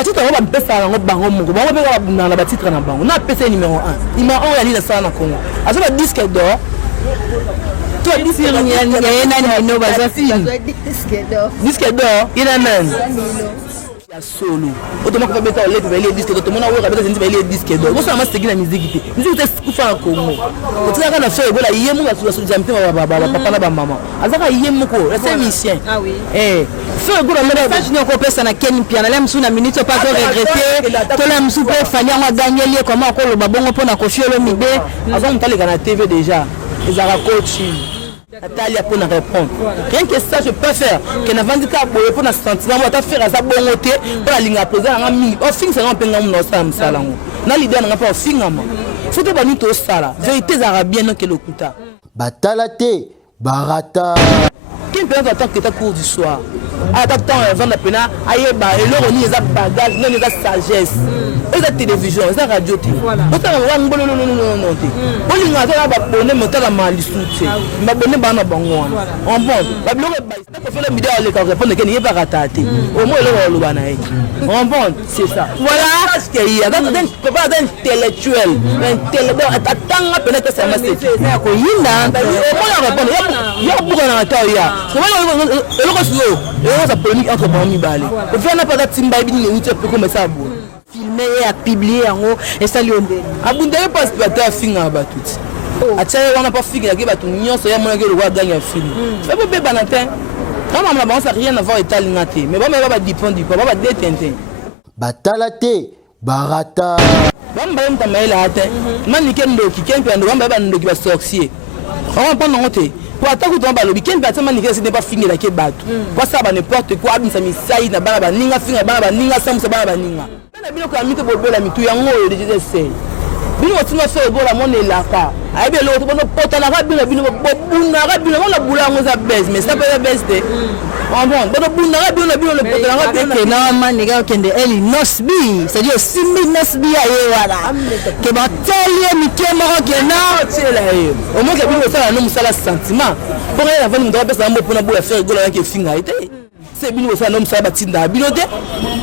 batitre on va pesa ngo bango moko bango pe ba na batitre na bango na pesa numéro 1 numéro 1 ya li na sala na Congo azo ba disque d'or toi disque d'or ya na no baza film disque d'or ina nani ya solo automatiquement ka beta le pe disque d'or to mona wo ka beta zinzi ba le disque d'or bo sa ma segina musique te musique te kufa na Congo o tsaka na fe bola yemu ka so jampe ba papa na ba mama azaka yemu ko c'est musicien ah oui fe go na mena ça junior ko pesa na Ken Piana la msu na minute pas regretter to la msu pe fanya wa gagner lié comment ko lo babongo pona Koffi Olomide azon taleka na TV déjà ezaka coaching Natalia pour répondre. Rien que ça, je peux faire. Que n'a vendu qu'à boire pour un sentiment, moi t'as fait à sa bonne côté pour la ligne à poser un ami. Au fin, c'est un peu comme nous sommes salon. N'a l'idée n'a pas au fin à moi. Faut te bannir tout ça là. Vérité arabienne que le kuta. Batalate, barata. Qui peut attendre que ta cours du soir. Attends, avant la peine, aïe bah et l'or ni les bagages, non les sagesse. Et la télévision, la radio. Voilà. On t'a non. On y a des abonnés, mais t'as la malisuté. Mais abonnés, bah na bango. On bon. La blog est baisse. T'as fait la vidéo avec la réponse que n'y a pas raté. Au moins le lobanaï. On bon, c'est ça. Voilà ce qu'il y a. Dans pas d'intellectuel, intellectuel. Attends à peine que ça m'a fait. C'est à quoi il a. Au moins la réponse. Il y a beaucoup d'anatolia. C'est le reste et on sa polémique entre Bami Balé. Au fait, on n'a pas de timba bini ou tu peux comme ça. Filmé et publié en haut et ça lui ondé. Abundé pas ce que tu as fini à batut. Atiaye on n'a pas fini à battu nion so ya mon que le roi gagne un film. C'est pas bébé banatin. Quand on n'a pas rien à voir état lingaté. Mais bon mais va dépendre du quoi, va détenter. Batalate, barata. Bamba yem tamaela ate. Manikendo ki kempe ndo bamba ndo ki ba sorcier. On prend noté. Pour attaquer ton ballon, qui est bâtiment ce n'est pas fini là qui bat. Pour ça n'importe quoi, ça me saïd na baba ninga finga baba ninga sam sa baba ninga. Na bino ka mito bobola mitu yango de je bino tuma fait bola mon là ka. Ai be lo to bono pota na ka bino bobuna ka bino na bula ngo za base mais ça peut être base de. On bon, bono buna ka bino le pota na ka que na man ni ga kende eli nosbi, c'est-à-dire simbi nosbi aye wala. Que ba teli mi kema ko na tela aye. Au moins que bino ça na musala sentiment. Pour aller avant nous doit passer un mot pour na bola faire gola que finga été. C'est bino ça na musala batinda binote.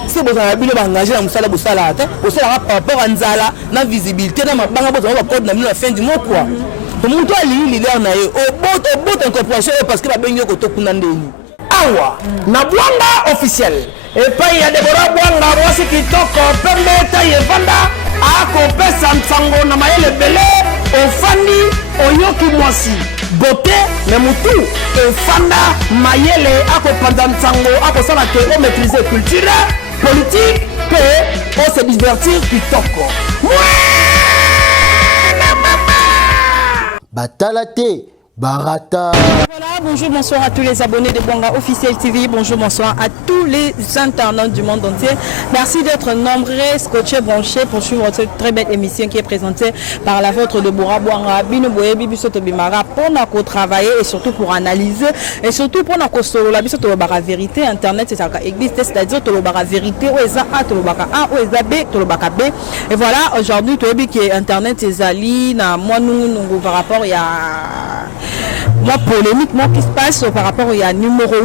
C'est bon ça bino ba engager na musala busala ate. Au sala par rapport à nzala na visibilité na mabanga bozo ba code na la fin du mois quoi. Pour mon toi li leader na ye au bot incorporation parce que ba benyo ko to kuna ndeni. Awa na Bwanga officiel et pas il y a des Bwanga voici qui toko pembe taille vanda ako pesa nsango na mayele belé ofandi oyoki mwasi beauté mais mutu et fanda mayele ako panda nsango ako sala que on maîtriser culture politique que on se divertir qui toko Batalate, barata. Voilà, bonjour, bonsoir à tous les abonnés de Bwanga Officiel TV. Bonjour, bonsoir à tous les internautes du monde entier. Merci d'être nombreux, scotchés, branchés pour suivre cette très belle émission qui est présentée par la vôtre de Bora Bwanga. Bino Boye, Bibisoto Bimara, pour travailler et surtout pour analyser et surtout pour nous solo la bisoto bara vérité. Internet, c'est ça qui existe, c'est-à-dire que le bara vérité, ou est A, le baka A, ou est B, le baka B. Et voilà, aujourd'hui, tu as vu que Internet, c'est Ali, moi, nous, par rapport, il y a. Moi polémique moi qui se passe par rapport il y a numéro 1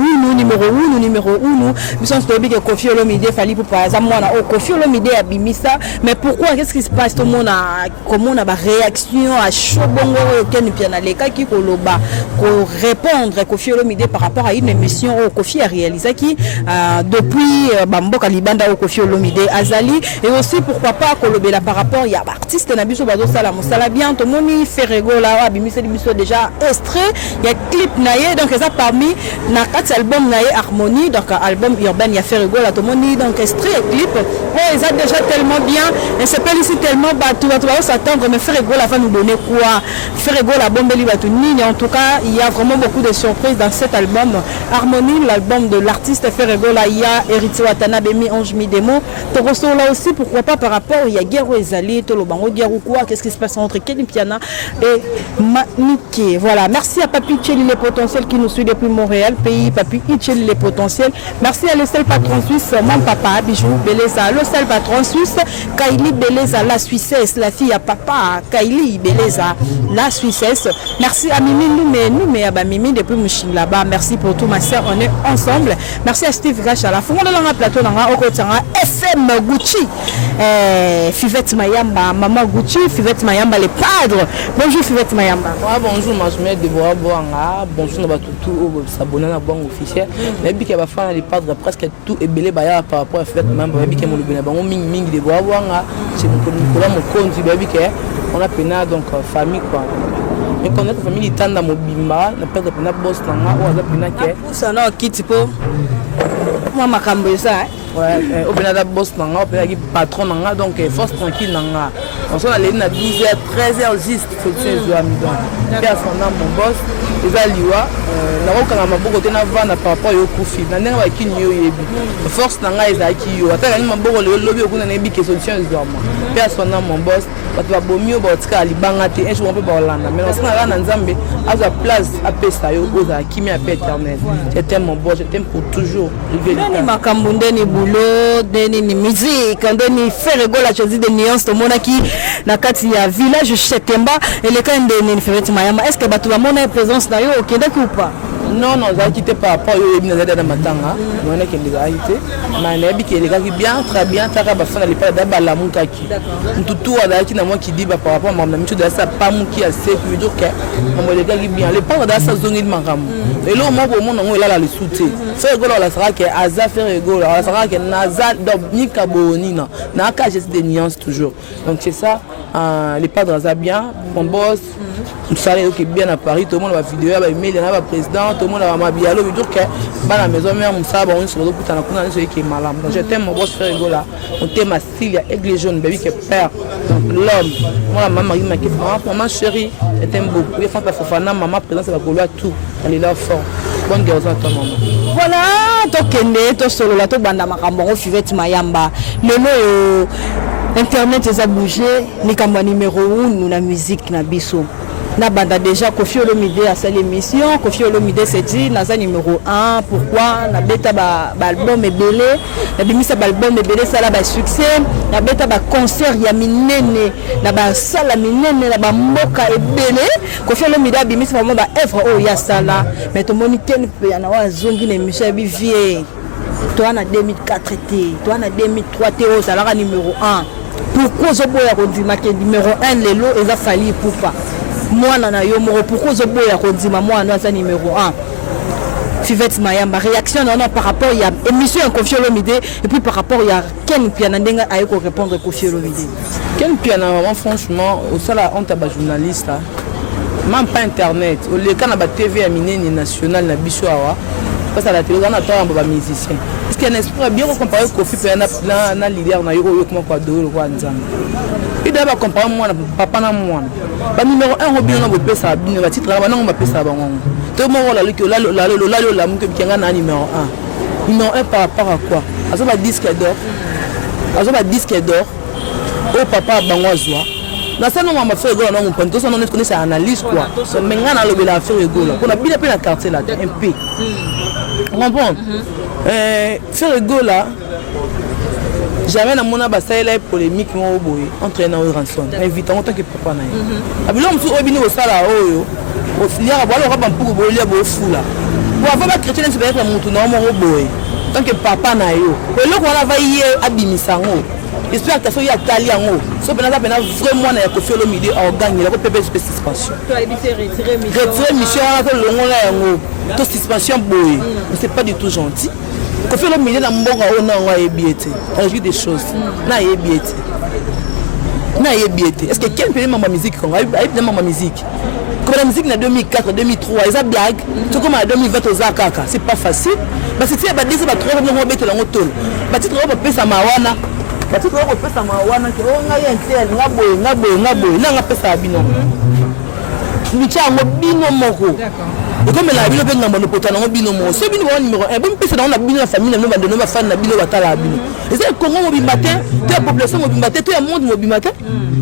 nous sommes tombés que Koffi Olomide fallait pour par exemple moi Koffi Olomide a bimisa mais pourquoi qu'est-ce qui se passe tout le monde a comment on a réaction à chaud bongo Ken Piana leka qui koloba ko répondre Koffi Olomide par rapport à une émission au Koffi a réalisé qui depuis Bamboka Libanda au Koffi Olomide Azali et aussi pourquoi pas kolobela par rapport il y a artiste na biso bazo sala mosala bien to moni Ferrego là bimisa biso déjà extrait il y a clip naie donc ça parmi na quatre album naie harmonie donc album urbain il y a Ferrego là tout moni donc extrait clip oh ils ont déjà tellement bien et c'est pas ici tellement bateau va s'attendre mais Ferrego là va nous donner quoi Ferrego la bombe li bateau ni en tout cas il y a vraiment beaucoup de surprises dans cet album harmonie l'album de l'artiste Ferrego là il y a Héritier Watanabe mi Ange mi Demo Togoso là aussi pourquoi pas par rapport il y a Guerre Ezali to lo bango Guerre ou quoi qu'est-ce qui se passe entre Ken Piana et Manike voilà merci à Papi Tcheli les potentiels qui nous suit depuis Montréal, pays Papi Tcheli les potentiels. Merci à le seul patron suisse, mon papa, Bijou Beleza, le seul patron suisse, Kaili Beleza, la Suissesse, la fille à papa, Kaili Beleza, la Suissesse. Merci à Mimi Noumé, à Mimi depuis Mouching là-bas. Merci pour tout, ma soeur, on est ensemble. Merci à Steve Gacha, la fond de la plateau, au côté FM Gucci, Fivette Mayamba, Maman Gucci, Fivette Mayamba, les padres. Bonjour Fivette Mayamba. Bonjour, je suis Deborah Boanga. Bonjour, tout s'abonner à la banque officielle. Mais bien qu'il y a les padres presque tout est belé par rapport à Fivette Mayamba. Mais bien qu'il y a le bénébango Ming Deborah Boanga. C'est Nicolas Mokonzi. On a pena donc famille quoi. Mais quand on a famille il tend à mobimba, on perd pena boss nanga ou on a pena que. Ça non qui tipo. Moi ma cambe ça. Ouais, au Bénada boss nanga, au Bénada patron nanga, donc force tranquille nanga. On s'en allait à 12h, 13h juste, faut que tu sois ami donc. Puis à son nom, mon boss, ils a liwa, la roque à ma bourre, on a vendu par rapport au Koufi. Maintenant, on a qui n'y a eu. Force nanga, ils a qui y a. Attends, ma bourre, le lobby, on a une bille qui solution, ils ont. Puis à son nom, mon boss, tu vas beau mieux, tu vas libangate, un jour on peut pas Hollande. Mais on s'en a là dans Zambie, à la place, à Pessayo, aux à qui m'y a fait éternel. Je t'aime, mon boss, je t'aime pour toujours. Deni ni musique, deni faire rigolo la chose de nuance to mona ki na kati ya village Chetemba et le cas de ni Fivette Mayamba. Est-ce que batu ba mona présence na yo okenda ou pas? Non, ça a quitté par rapport au Yébina de Matanga. On a quitté la quitté. Mais on a dit que les gars qui bien, très bien, très bien, faire les pas d'abord la moukaki. Tout à l'heure, qui n'a moi qui dit par rapport à mon ami, tu dois ça pas mouki à sec, tu veux dire que mon les gars qui bien, les pas dans sa zone de Maram. Et là, moi, pour mon nom, il a le soutien. Faire rigolo, la sera que Aza fait rigolo, la sera que Naza, ni Kaboni, non. N'a qu'à juste des nuances toujours. Donc c'est ça, les pas dans Aza bien, mon boss. Tout ça qui est bien à Paris, tout le monde va vidéo, va email, il y a un président, tout le monde va m'habiller, il dit que dans la maison mère, on sait on se retrouve pour t'en celui qui est malade. Donc je t'aime mon boss frère là, on t'aime ma style, aigle jaune, baby qui est père, donc l'homme, moi la maman qui m'a dit maman chérie, je t'aime beaucoup. Il faut pas Fofana, maman présence va couler tout, elle est là fort. Bonne guérison à toi maman. Voilà, to kende, to solo la to banda makambo, Fivette Mayamba. Le mot internet ça bougé, ni comme numéro 1 nous la musique na biso. Na banda déjà Koffi Olomide a sa l'émission, Koffi Olomide s'est dit naza numéro 1, pourquoi na beta ba album ebele, na bimisa ba album ebele ça la ba succès, na beta ba concert ya minene, na ba sala minene na ba mboka ebele, Koffi Olomide a bimisa vraiment ba œuvre o ya sala, mais to moni ten pe na wa zongi na émission bi vie. Toi na 2004 té, toi na 2003 té o ça la numéro 1. Pourquoi zo boya ko ndima ke numéro 1 lelo eza fali pour pas. Moi nana yo moro pourquoi zo boya ko ndima moi na za numéro 1. Fivette Mayamba réaction non par rapport il y a émission Koffi Olomide et puis par rapport il y a Ken Piana ndenga ayo ko répondre Koffi Olomide. Ken Piana vraiment franchement au sala on taba journaliste même pas internet au le kana ba TV aminene national na biso awa parce que la télé on attend ba musicien. Est-ce qu'il y a un esprit bien comparer Koffi Piana na leader na yo comment quoi do quoi nzambe. Il doit comparer moi na papa na moi. Ba numéro 1 robino na bopesa bino ba titre ba na bopesa bango. Tout le monde la mouke qui est un numéro 1. Numéro 1 par rapport à quoi? Azo ba disque d'or. Azo ba disque d'or. Au papa bangoazwa. Na ça non ma fait rigolo non mon ponto ça non connaît ça analyse quoi. Mais ngana lo bela faire rigolo. Pour la bien la quartier là un peu. On comprend. Faire rigolo là. Jamais na mona basai la polémique mo boye entre na rançon. Invitant en tant que papa na. Abilo mtu obini au sala oyo. Au filière voilà on va pour bolia bo fula. Pour avoir chrétien c'est peut-être mutu na mo boye. Tant que papa na yo. Et là on va y abimisango. J'espère que ça y a tali yango. So pena vraiment na Koffi Olomide a gagné la PP suspension. Tu as retirer mission à to longo la yango. To suspension boye. C'est pas du tout gentil. Koffi Olomide na mbonga o na wa ebiete. On dit des choses. Na ebiete. Na ebiete. Est-ce que quelqu'un peut ma musique quand a ma musique? Comme la musique en 2004, 2003, ils ont blague. Tout comme en 2020 aux Akaka, c'est pas facile. Parce que si tu as dit ça, tu vas trouver un peu de l'angotol. Tu vas trouver ça mawana. Tu vas trouver ça mawana. Tu vas trouver un tel, ngabo, ngabo, ngabo. Là, on a fait ça à bino. Micha, on bino moko. Et comme la bino pe ngamba no potana ngo bino mo. So bino numéro 1. Bon pesa na bino la famille na bando na fan na bino batala bino. Et c'est Congo mobimbaté, te population mobimbaté, te monde mobimbaté.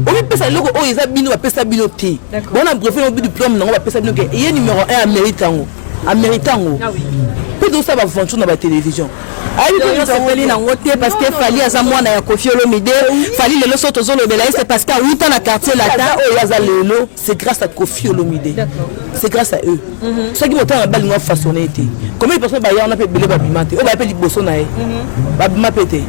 On pesa loko o eza bino ba pesa bino te. Bon na préféré au diplôme na ba pesa bino ke. Et numéro 1 américain. Américain. Ah oui. Tout ça va fonctionner dans la télévision. Parce qu'il fallait à moi na Koffi Olomide, fallait le leçon aux autres c'est parce qu'à 8 ans dans quartier là c'est grâce à Koffi Olomide. C'est grâce à eux. Ce qui m'ont balle nous façonné été. Combien de personnes on a fait belé babimate, on va appeler Liboso naé. Babima pété.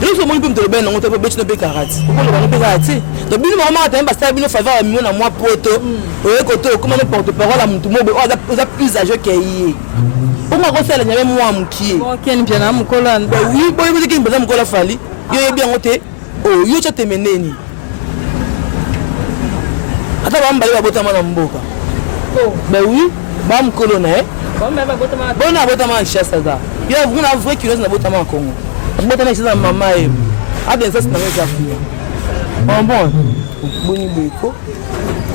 Nous sommes venus pour le bien, on a fait bêche no békarati. On va le békarati. Donc bien maman a parce que bien faveur à moi na moi poto. Ouais côté comment on porte parole à mon tout monde, on a plus âgé qu'il Comment on fait la moi qui est bien à mon colonne. Oui, pour vous dire qu'il me la fali. Yo est bien ôté. Oh, yo tu te meneni. Attends, on va aller botter ma mboka. Oh, ben oui, bam colonne. Bon, mais va botter ma. Bon, na botter ma chasse ça. Il y a vraiment vrai curieuse na botter ma Congo. Botter ma chasse na maman et. Ah bien ça c'est dans les affaires. Bon. Boni beko.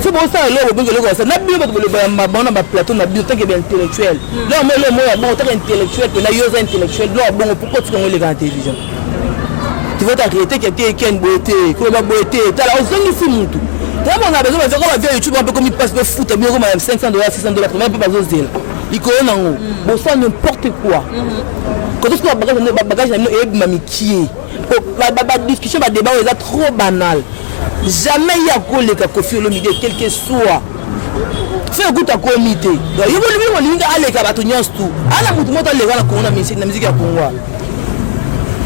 C'est bon ça là on peut ça na bio ba bon na plateau na bio tant que bien intellectuel là mais le mot bon tant intellectuel que na yo intellectuel là bon pourquoi tu connais les grandes télévision tu veux t'arrêter que tu es ken beauté ko ba beauté tu là on ici mutu tu on a besoin de faire comme YouTube un peu comme il passe le foot bien comme $500 $600 même pas besoin de il connaît non bon ça n'importe quoi quand est-ce que bagage et mami qui ba discussion ba débat est trop banal. Jamais il y a quoi les Koffi Olomide quel que soit. Fais un goût à comité. Donc il faut lui aller kabatunyans tout. Ala mutu mota le wala ko na musique ya Congo.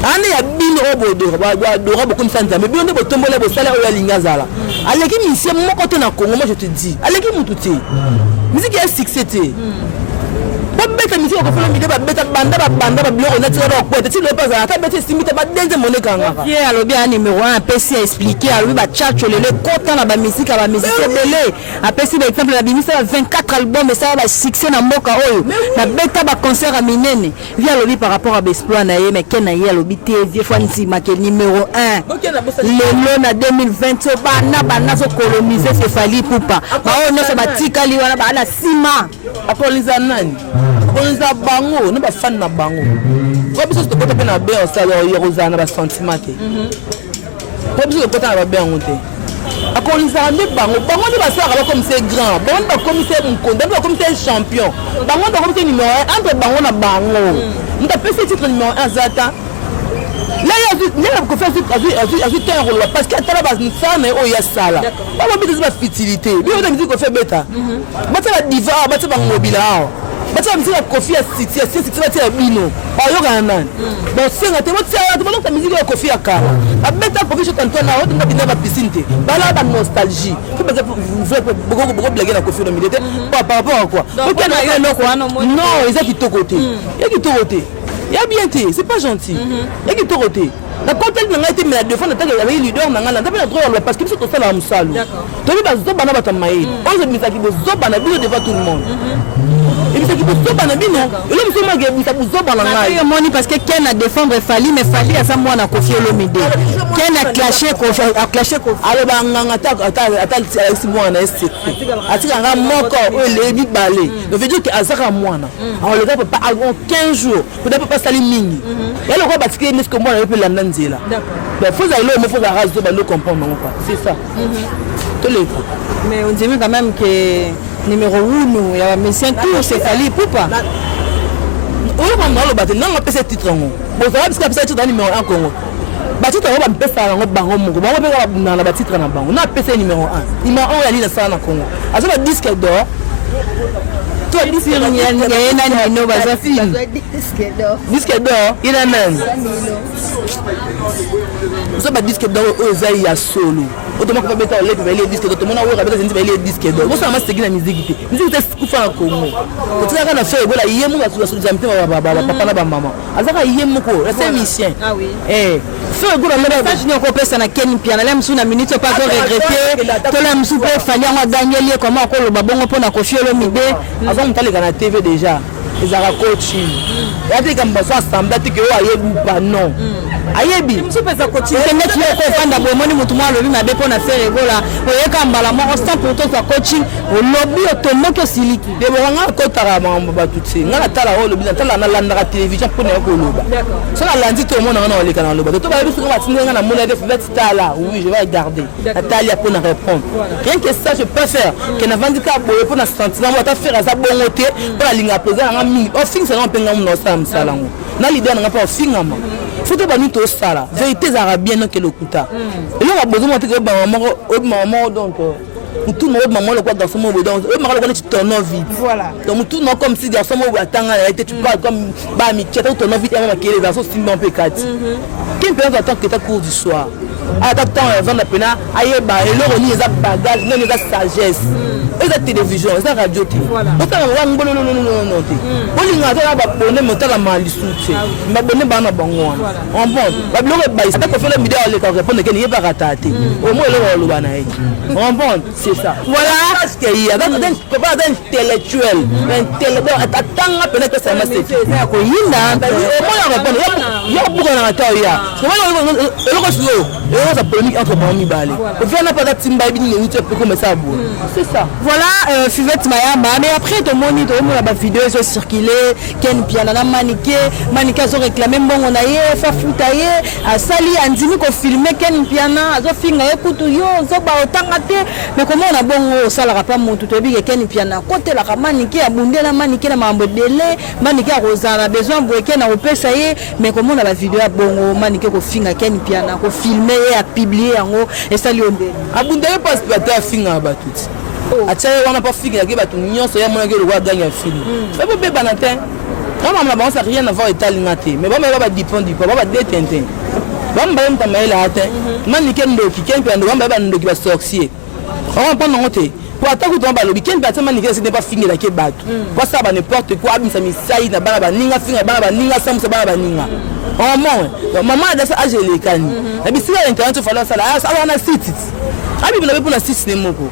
Ana ya bino obodo ba beaucoup de santa mais bien de tombola bo sala o ya lingazala. Aleki mission moko te na Congo moi je te dis. Aleki mutu te. Musique ya succès te. Beta musique Koffi Olomide ba beta banda ba bloko na tiro ko te le pas ata beta simite ba denze monnaie kanga. Qui est alobi a numéro 1 PC expliquer alobi ba tchatcho le content na ba musique ba musique belé. A PC par exemple la bimisa 24 albums mais ça va succès na mboka oyo. Na beta ba concert a minene. Via alobi par rapport à Besploit na ye mais ken na ye alobi te vie fois nzima ke numéro 1. Le na 2020 bana zo coloniser ce fali poupa. Ba on no se batika li wana ba na sima. Apoliza nani? On a bango, on a fan na bango. Comme ça, c'est quand on a bien au salaire, il y a Rosanna, la sentiment. Comme ça, quand on a bien monté. À quoi ils ont bango, bango ne va pas comme c'est grand, bango pas comme c'est un condé, pas comme c'est un champion. Bango pas comme c'est numéro 1, entre bango na bango. On a fait ce titre numéro 1 Zata. Là, il y a Koffi ajouté un rôle parce qu'il y a la base de ça, mais il y a ça là. Pas de la futilité. Il y a des musiques qu'on fait bêta. C'est la diva, c'est la mobile. Bah tu vas me dire Koffi à City, c'est à Bino. Ah yo ganan. Bon c'est un témoin de ta musique de Koffi à Kara. A bêta Koffi je t'entends là, on a dans piscine. Bah là la nostalgie. Tu peux beaucoup blaguer la Koffi Olomide. Par rapport à quoi? Non, ils ont qui tout côté. Il y a qui tout côté. Il y a bien été, c'est pas gentil. Il y a qui tout côté. La contelle n'a été mais la défense de la leader n'a pas droit parce que c'est tout ça la musalo. Tu vas zobana batamaï. On se met à qui zobana bio devant tout le monde. Et puis qui peut zobana bino. Et là monsieur Magé ça vous zobana ngai. Moni parce que Ken a défendre Fali mais Fali à ça moi na Koffi Olomide. Ken a clashé Koffi. Alors ba nganga ata si moi na SC. Atika nga moko o le bi balé. Donc veut dire que azaka mwana. Alors le gars peut pas avant 15 jours. Peut-être pas salir mingi. Et le gars parce que n'est-ce que moi on peut la nzela. D'accord. Ben faut aller mais faut arraser ba le comprendre non pas. C'est ça. Mais on dirait quand même que numéro 1 il y a monsieur tout c'est Fali Poupa. On va le battre non on peut ce titre ngo. Bon ça parce que ça titre numéro 1 Congo. Ba titre on va pesa ngo bango mongo. Bango be na ba titre na bango. Na pesa numéro 1. Numéro 1 ya li na ça na Congo. Azo ba disque d'or. Toi disque d'or il y a nani no baza film. Disque d'or il a même. Ça ba disque d'or ozai ya solo. Autrement qu'on peut mettre les disques d'or. Tout le monde a oublié les disques d'or. Moi ça m'a segué la musique. Musique c'est kufa en Congo. Tu as kana faire voilà yemu la sous jamte papa na ba maman. Azaka yemu ko, c'est musicien. Ah oui. Eh, faire go na ba junior ko pesa na Ken piano. Là msu na minute pas de regretter. To la msu pe fali on gagner comment ko lo babongo pona Koffi Olomide. Avant on t'a les na TV déjà. ezalaka coaching yate kamba so assemble ate ke oyo ayebi pa non ayebi ndenge tuyoko ofanda bomoni motu mwa alobi mabe mpo na faire egola oyeka mbala moko sans pourtant sa coaching olobi otomboki osiliki debonga akotaka makambo bato te nga natala oyo olobi natala nalandaka télévision mpo na yo koloba so nalandi te omona nga na oleka na loba to bayebi soki batindeli nga na mona ete fivete tala oui je vais regarder natali ya mpo na répondre rien que ça je peux faire ke navandi ka boye mpo na sentiment mo ata faire aza bongo te mpo nalinga apoza nanga mingi ofingisanga mpe nga mona osala mosala ngo na lider nanga mpo ofingama foto bani tosala vérité ezalaka bien noke lokuta eloko abozoma te oyebama moko donc tout le monde maman le quoi garçon moi donc tu tournes vite donc tout non comme si garçon moi attends tu parles comme bah mi tu tournes vite et même que les garçons sinon peut quatre qui peut attendre que ta cours du soir attends avant la peine aïe bah et là on y a bagage non les sagesse et la télévision et la radio autant non on y a là ba bonne monter la malisuté ba bonne ba na bango on bon ba bloquer ba ça peut faire le midi aller quand répondre que n'y pas raté au moins le ba na on bon c'est ça voilà parce qu'il y a dans intellectuel attends peut-être ça m'a c'est ko yinda au moins répondre ya beaucoup na taoya ça polémique entre Bami Balé. On fait n'a pas de timba et bien comme ça. C'est ça. Voilà, Fivette Mayamba. Mais après, tout le monde la vidéo a circulé. Ken Piana maniqué ont réclamé bon on a eu fa foutaillé à Sali Andini qu'on filmé Ken Piana a filmé écoute yo zoba otangate mais comment on a bon ça la pas mon tout bien Ken Piana côté la maniqué abondé la maniqué la mambo délai maniqué Rosa a besoin pour Ken a opé ça y est mais comment on a la vidéo bon maniqué qu'on filmé Ken Piana qu'on filmé à publier en haut et ça lui on abondé parce que tu as filmé à battu ataya wana pas filmé que battu nyonso ya mona que le roi gagne un film c'est pas bébé banatin non maman ça rien à voir avec Talingaté mais bon mais va dépendre du pas va détenter bon bah même mail à atteint maniqué ndoki Ken Piana bon bah ndoki va sorcier on prend en côté pour attaquer ton ballon Ken Piana maniqué ce n'est pas fini la ke battu pas ça va n'importe quoi abim ça mi sai na bana ninga finga bana ninga samusa bana ninga oh mon maman a ça âge les cani et puis si à internet il fallait ça là ça on a site abi na pour na site ne moko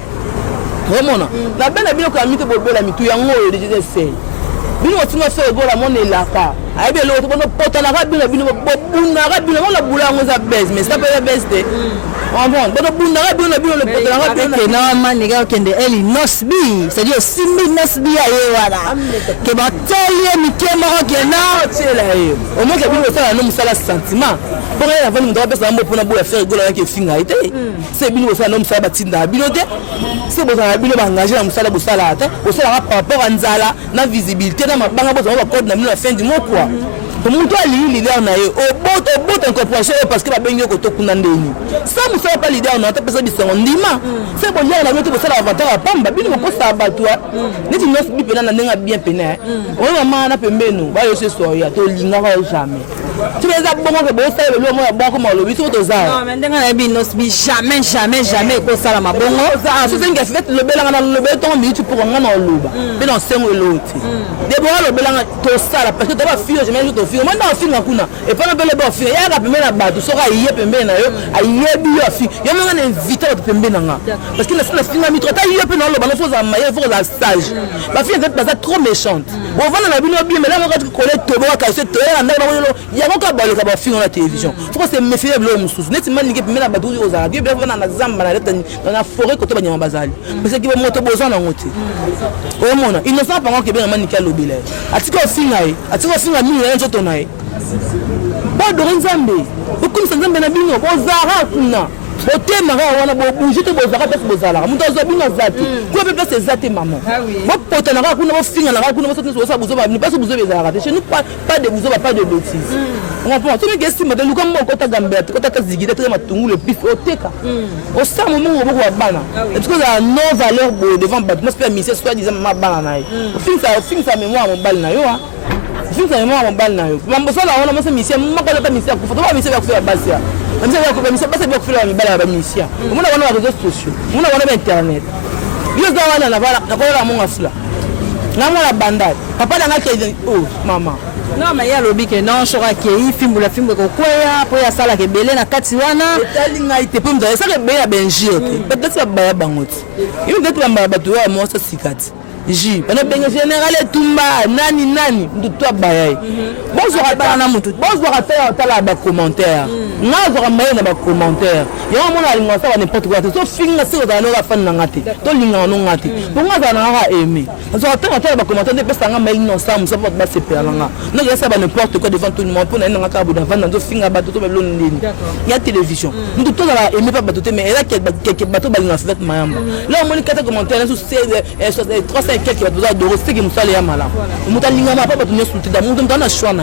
vraiment na bana bilo ko amite bobola mitu yango déjà c'est bino otinga fait gola mon elaka aibe lo to bono potana ka bino bobuna ka bino la bula ngo za base mais ça pas base de on bon bono buna ka bino le potana ka bino non man nigga okende eli nosbi c'est-à-dire simbi nosbi aye wala ke ba tali mi kema okena tiela aye au moins que bino ça no musala sentiment pour la vendre ndo pesa mbo pona bola faire gola ke finga ite c'est bino ça no musala batinda bino te c'est bo ça bino ba engager na musala bo sala te o sala par rapport à nzala na visibilité na mabanga bo ça code na mino la fin du mois quoi to muntu ali leader na ye o bot incorporation parce que ba bengi ko to kuna ndeni ça musala pas leader na ta pesa bisongo ndima c'est bon ya na moto bo sala avantage pamba bino ko sa batwa neti nos bi pena na ndenga bien pena o mama na pembenu ba yo se so ya to linga ka jamais tu les as bon que bon ça le mo bon comme le biso to za non mais ndenga na bi nosbi jamais ko sala mabongo ça so zenga fait le belanga na le beton mi tu pour nga na loba mais non c'est l'autre de bon le belanga to sala parce que tu vas fier jamais to fier maintenant fier kuna et pas le bon fier ya ka pembe na bato so ka yé pembe na yo ayebi yo fier yo nga na inviter to pembe na nga parce que la fier mi trop ta yé pe na loba na faut za maye faut za stage la fille est trop méchante bon voilà la bino bien mais là on va connaître to ba ka se to ya na ba on ka bale ka ba film na télévision faut se méfier de l'homme sous net man ngi pembe na bato yo za bien bien na zamba na leta na forêt ko to ba nyama bazali parce que ba moto bozo na ngoti o mona innocent par que bien man ngi lobile atika finga mini na nzoto na ye ba do nzambe ukumisa nzambe na bino bozara kuna otema ka wana bo bouger te bozara pesa bozala muto zo bino zati ko pe pesa zati maman bo potana ka kuna bo finga na ka kuna bo sotu so buzo ba ni pesa buzo bezala te chez nous pas de buzo pas de bêtises on comprend tout le geste de luka mo kota gambet kota ka zigide te matungu le pif oteka o sa moment ngo bo bana et parce que ça non valeur devant bat moi c'est mission soit disant ma bana na fin ça mémoire mon bal na yo hein fin ça mémoire mon bal na yo mambo sala ona mo se mission mo ko ta mission ko fa mission ya ko faire basia mission ya ko mission basa ya ko faire bala ba mission mona wana réseaux sociaux mona wana internet yo za wana na bala na ko la mo ngafula na mo la bandade papa na ngake oh mama non mais ya lobi que non sera que il filme la film ko kwea po ya sala ke belé na kati wana etali ngai te po mza ça ke be ya benjir te peut-être ça ba ya bangoti il peut-être ba bato ya mo ça sikati J on a bien général Tumba nani toi bayay bonjour à la bas commentaire n'azora maye na commentaire yo mona linga ça n'importe quoi so finga c'est dans la fan na ngati to linga no ngati pour moi ça na aimer on va attendre ba commentaire de pesa nga maye non ça ça va pas se perdre nga non ça va n'importe quoi devant tout le monde pour na nga ka bu devant na finga ba to melo ndini ya télévision nous tout la aimer pas bateau mais là quelques bateau ba linga fait mayamba là on moni kata commentaire sur 300 quelques bateau de rester qui musala ya mala muta linga ma pas bateau nyosuti da muta na choix na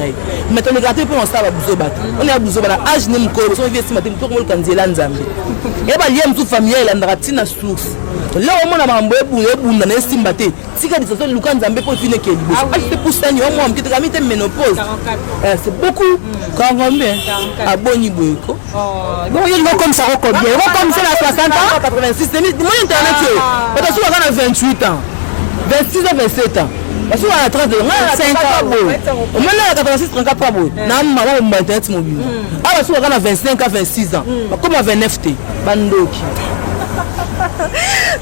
mais on est gâté pour on ça va buzo bateau on est à buzo bana âge ne mko so vie si matin to ko kanzela nzambe et ba liem tout famille il andra tina source là au moins mambo ebunda na simba te tika de ça luka nzambe pour finir que c'est pour ça ni au moins kitaka mite ménopause c'est beaucoup quand on bien à boni boyko bon il va comme ça record bien va comme ça à 60 ans 86 moi internet parce que on a 28 ans 26 ans 27 ans parce qu'on a 30 ans, on a 86 34 pas beau. Na maman on internet mobile. Ah parce qu'on a 25 à 26 ans. Comme à 29 t. Bandoki.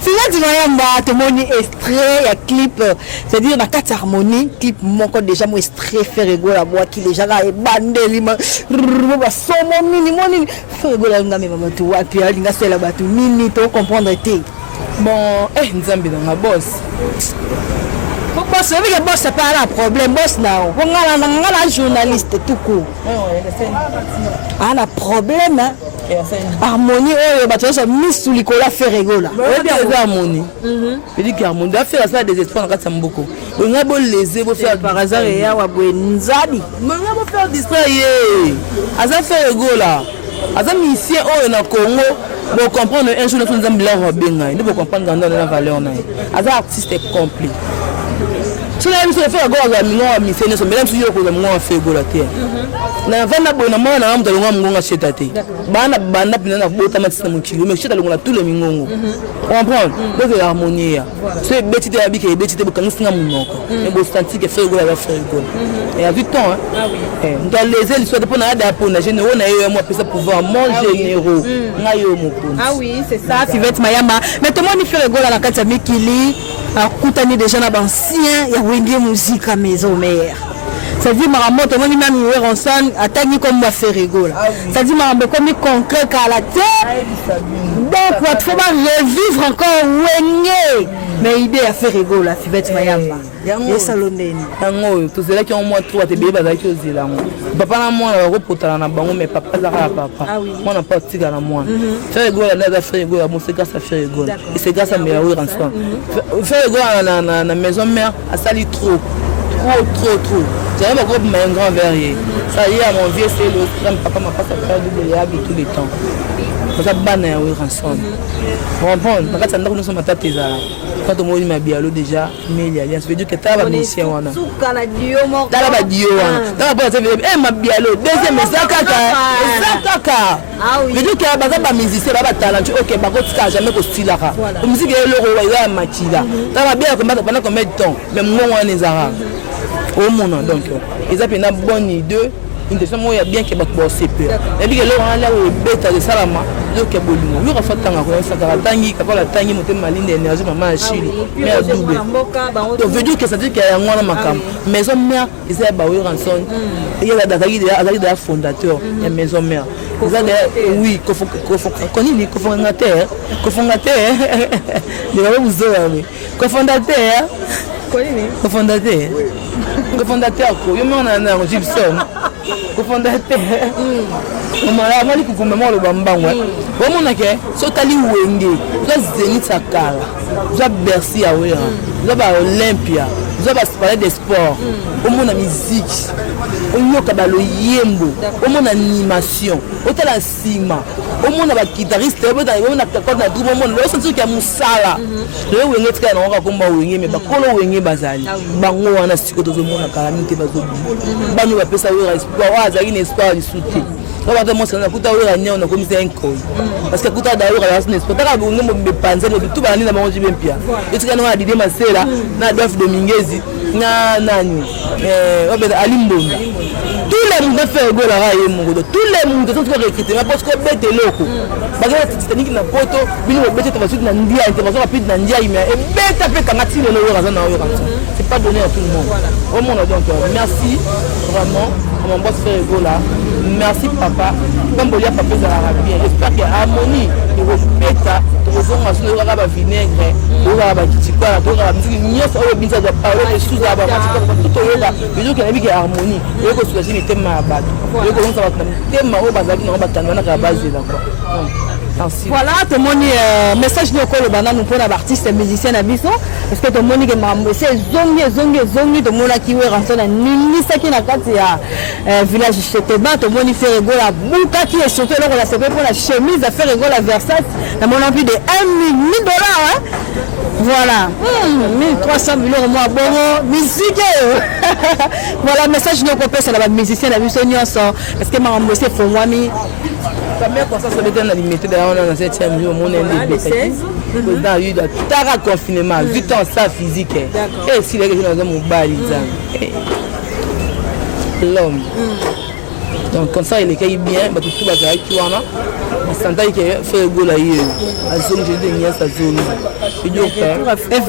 C'est là Mayamba te moni extrait ya clip, c'est-à-dire na 4 harmonie, clip moko déjà mo extrait Ferregola bois qui déjà ga bandeli ma ba somo mini Ferregola ngame mama tu wapi ali ngasela batu nini to comprendre te. Bon, nzambi na boss. Boss, avec le boss, c'est pas un problème. Boss, non. On a un journaliste tout court. On a un problème. Harmonie, tu as mis sous Nicolas Ferregola. Oui, bien, harmonie. Je dis qu'harmonie doit faire ça des espoirs dans beaucoup. On a beau léser, vous faire par hasard et à Nzadi. Mais on va faire distraire. Aza Ferregola. Aza mission au Congo. Pour comprendre un jour, nous sommes blancs, nous devons comprendre la valeur. Aza artiste complet. Si on a mis sur le fait à Mingo, même si on a mis fait la terre. Na vana bona mwana na mtu ngonga shetate. Bana pina bota matisa mukilo mais sheta longola tous les mingongo. Comprendre? Donc l'harmonie. C'est betite ya bike betite bukangisinga munoko. Mais bo stantique fait gola va faire gola. Et a du temps hein. Ah oui. Dans les ailes soit de pona ada pona généraux na yo moi pesa pouvoir mon généraux. Ngayo moko. Ah oui, c'est ça, Fivette Mayamba. Mais tout le monde fait gola na kati ya mikili. Akutani déjà na bancien ya wenge musique à maison mère. Ça dit maman tout le monde même hier ensemble attaqué comme moi Ferregola. Ça dit maman comme concret à la tête. Donc il faut pas revivre encore wenge. Mais idée à Ferregola Fivette Mayamba. Ya saloneni. Yango tout cela qui ont moi trois te bébé avec eux là. Papa na moi repotala na bango mais papa za papa. Moi na pas tika na moi. Ferregola na Ferregola mon c'est grâce à Ferregola. Et c'est grâce à mes amis ensemble. Ferregola na maison mère a sali trop. Trop. J'avais un grand verrier. Ça y est, mon vieux, c'est le papa m'a pas fait double yab tous les temps. Ça a banné ensemble. Vous comprenez? Quand nous sommes à Tateza, quand on m'a dit déjà, mais il y a ça veut dire que tu as une mission. Tu as la dio. Tu as la dio. Tu as la ma bialo. Deuxième, ça kaka. Ah oui. Je dis que les musiciens, les talents, ok, bah quand tu n'as jamais postulé là. La musique est le roi, il y a Matila. Tu as bien pendant combien de temps? Mais moi, on est là. Au monde donc ils ont une bonne idée une question moi il y a bien que ba bosser peu et puis que là on a là au beta de salama donc que bolimo yo rafa tanga ko ça ka tangi ka la tangi moté maline énergie maman achille mais à double donc veut dire que ça dit qu'il y a ngwana makam maison mère ils a ba oui ranson il y a la fondateur la maison mère ils ont oui cofondateur cofondateur ko yo mona na Gibson cofondateur mama mali ku kumema lo bambangwa wo mona ke so tali wenge zo Zénith Sakala zo Bercy Awera zo ba Olympia zo ba Palais des Sports au mona musique on yoka ba lo yembo au mona animation au tala sima au mona ba guitariste au mona ko na dumo mona lo sentu ke musala le wenge tika na ko mba wenge me ba kolo wenge bazali bango wana siko to zo mona kala mite ba zo banu ba pesa wera espoir wa za ine espoir lisuti on va vraiment ça kuta wera nya on comme c'est un coin parce que kuta da wera c'est espoir taka bongo mo bepanze le tout ba ni na bango jibe mpia etika na Didi Masela na Adolphe Domingezi na nani obeda Alimbonda tous les monde fait rigolo là et mon tous les monde sont recrutés mais parce que bête loko parce que Titanic na poto bino bête ta suite na ndia intervention rapide na ndia mais bête fait kangati le loro na yo c'est pas donné à tout le monde au monde donc merci vraiment mon boss fait rigolo là merci papa comme bolia papa ça va bien j'espère que harmonie et respecta tozo maso na ba vinaigre o ba kitikwa to ba musique nyos o binza da parole de sous ba to yoga bizo ke na harmonie et que soulagé ni tema bato et que on ça va tema o bazaki na ba tanda na ka base là quoi. Voilà, tout le monde message de quoi le banane pour l'artiste musicien à Bisso. Parce que tout le monde est mambo, c'est zongi, tout le monde qui est rentré dans Nilisa qui n'a qu'à dire village Cheteba, tout le monde fait rigolo la bouca qui est surtout là on a fait pour la chemise à faire rigolo la Versace, dans mon envie de $1 000 hein. Voilà, 1300 millions au mois, bon, musique. Voilà, message de quoi c'est la musicien à Bisso parce que mambo c'est pour moi la mère comme ça mettait dans limité d'ailleurs on a 7e jour mon ennemi président a eu de tara confinement 8 ans ça physique et si les gens dans mon bali l'homme donc comme ça il est caillé bien bah tout va faire tu vois on s'entend qu'il fait go là hier à zone je dis sa zone et donc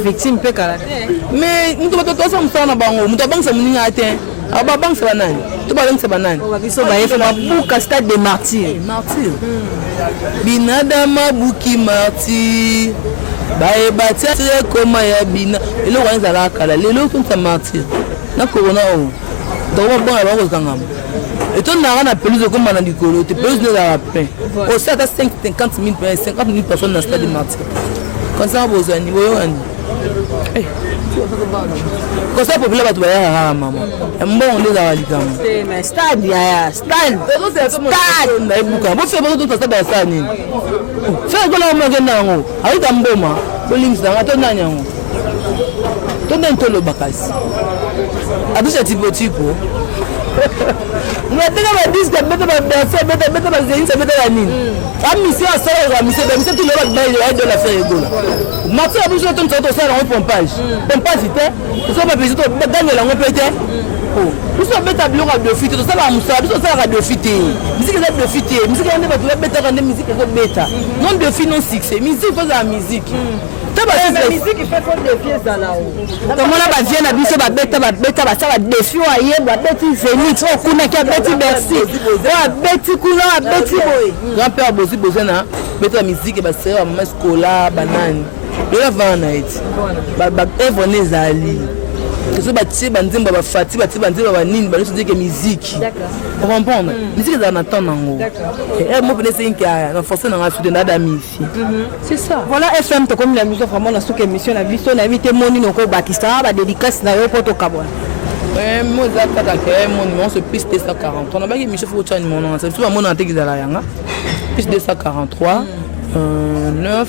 victime peut caractère mais nous doit tout ça on s'en a bango nous doit ça mon atteint aba banque c'est banane tout ba c'est banane biso ba yefa mabuka stade de martyr binada mabuki martyr ba e batire koma ya bina elo wanza la kala lelo kunta martyr na corona o donc bon alors on kangam et ton na pelouse comme na dikolo te pelouse ne la pain au stade à 50 000 personnes dans stade de martyr quand ça besoin niveau yo quand ça populaire tu vas maman bon on est à l'icam mais stade ya stade na ibuka bo fait tout ça dans ça ni fait ko la mo ngena ngo ayi tamboma ko links na to nanya ngo to ntolo bakasi adusha tipo unataka madisque beta ba danser beta ba zenisa beta la nini amisi asara amisi tout le monde bail de la faire rigolo match a besoin de ton ça en pompage te ça pas besoin de gagner la ngopete nous sommes beta bloc à deux fit tout ça la musa tout ça la deux fit musique ça deux fit musique on va trouver beta quand musique ça beta non de fit non succès musique faut la musique la musique il fait comme des pièces dans la haut comment là ba vient na biso ba beta ça va défi aye ba beti Phoenix o kuna ki beti Bercy ba beti kuna beti boy grand père bosi besoin na beta musique ba sera maman scolaire banane le la vana eti ba evone zali que ce bâti banzimba ba fati bâti banzimba ba nini ba dire que musique d'accord comprendre musique ça n'attend nango et moi peut c'est que na forcer na rasu de nada mifi c'est ça voilà FM to comme la musique vraiment na sous émission na biso na invité moni noko bakista ba dédicace na yo poto kabona moi ça ta que mon numéro c'est plus 240 on a pas que Michel faut changer mon nom c'est tout mon nom qui là yanga plus 243 9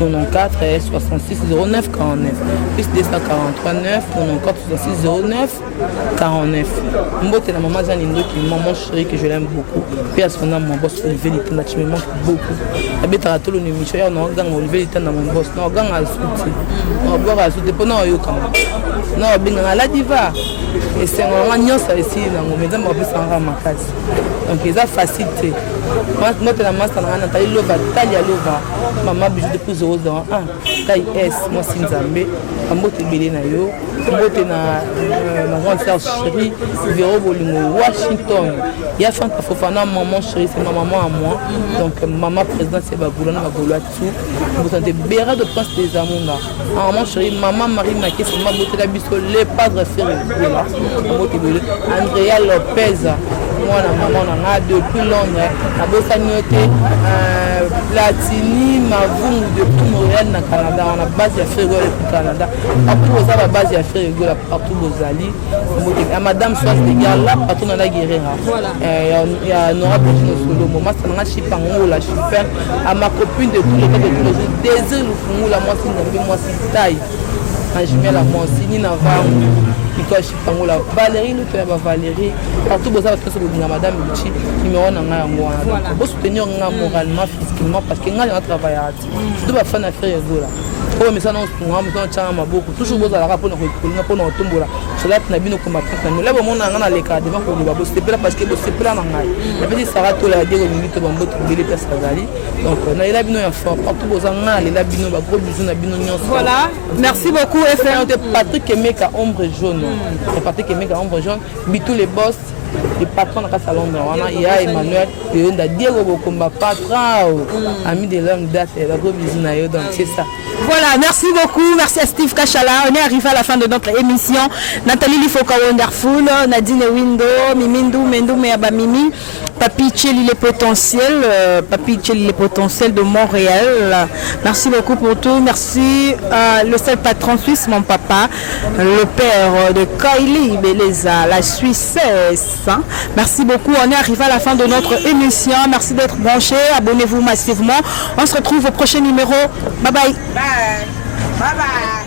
94 66 09 49 plus 243 9 94 66 09 49 mbote la maman Zanindo qui maman chérie que je l'aime beaucoup puis à ce moment mon boss Olivier Litanda qui me manque beaucoup habita tout le numéro ya no gang Olivier Litanda mon boss no gang à souti no boire à souti pendant yo kama no binga la diva et c'est vraiment nyonsa ici na ngomeza mo bisa ngama makasi donc ils a facilité moi te la master na Nathalie Lova Talia Lova maman bijou de plus rose ah taille S moi Sinzambe ambote belé na yo ambote na grande sœur chérie Véro Bolingo Washington ya Fanta Fofana maman chérie c'est ma maman à moi donc maman présidente c'est Bagulana Bagulwa tout vous sentez Béra de Prince des Amonga maman chérie maman Marie Maké c'est ma beauté la biso les padres ferré voilà ambote belé Andrea Lopez moi la maman on a depuis Londres à Bossanioté Platini Mavungu depuis Montréal na Canada on a base à faire au Canada après vous avez base à faire partout aux alliés à madame Soise de gars là partout dans la Guerrera il y a Nora Bouchino solo moment ça n'a chipango la super à ma copine de tous les cas de tous les jours désir le fou la moi c'est moi c'est taille ma jumelle à moi c'est na vangu Nicolas Chipangola Valérie nous te Valérie partout vous avez fait ce madame Luchi numéro na nga moi pour soutenir nga moralement physiquement parce que nga na travailler tu dois faire affaire gola oyo misana osunga misana otyanga maboko toujours bozalaka mpona kolinga mpona kotombola solate na bino koma prince na bino la bomona nga na lekaka devant koloba bosepela parce que bosepela na ngai napesi sara tola ya diego mingi to bamboto ebele place azali donc nalela bino ya fort partout boza nga nalela bino bagros bisu na bino nyonso. Voilà, merci beaucoup FM. Patrick Emeka ombre jaune. Patrick Emeka ombre jaune, Bitou les boss, le patron de la salon de Rwanda, il y a Emmanuel, il y a Diego Bokomba, patron, ami de longue date, et la gros bisous na yo, donc c'est ça. Voilà, merci beaucoup, merci à Steve Kachala. On est arrivé à la fin de notre émission. Nathalie Lifoka Wonderful, Nadine Windo, Mimindou, Mendou Meaba Mimi, Papi Tcheli les potentiels, Papi Tcheli les potentiels de Montréal. Merci beaucoup pour tout. Merci à le seul patron suisse, mon papa, le père de Kylie Beleza, la Suissesse. Merci beaucoup. On est arrivé à la fin de notre émission. Merci d'être branchés. Abonnez-vous massivement. On se retrouve au prochain numéro. Bye bye. Bye. Bye bye.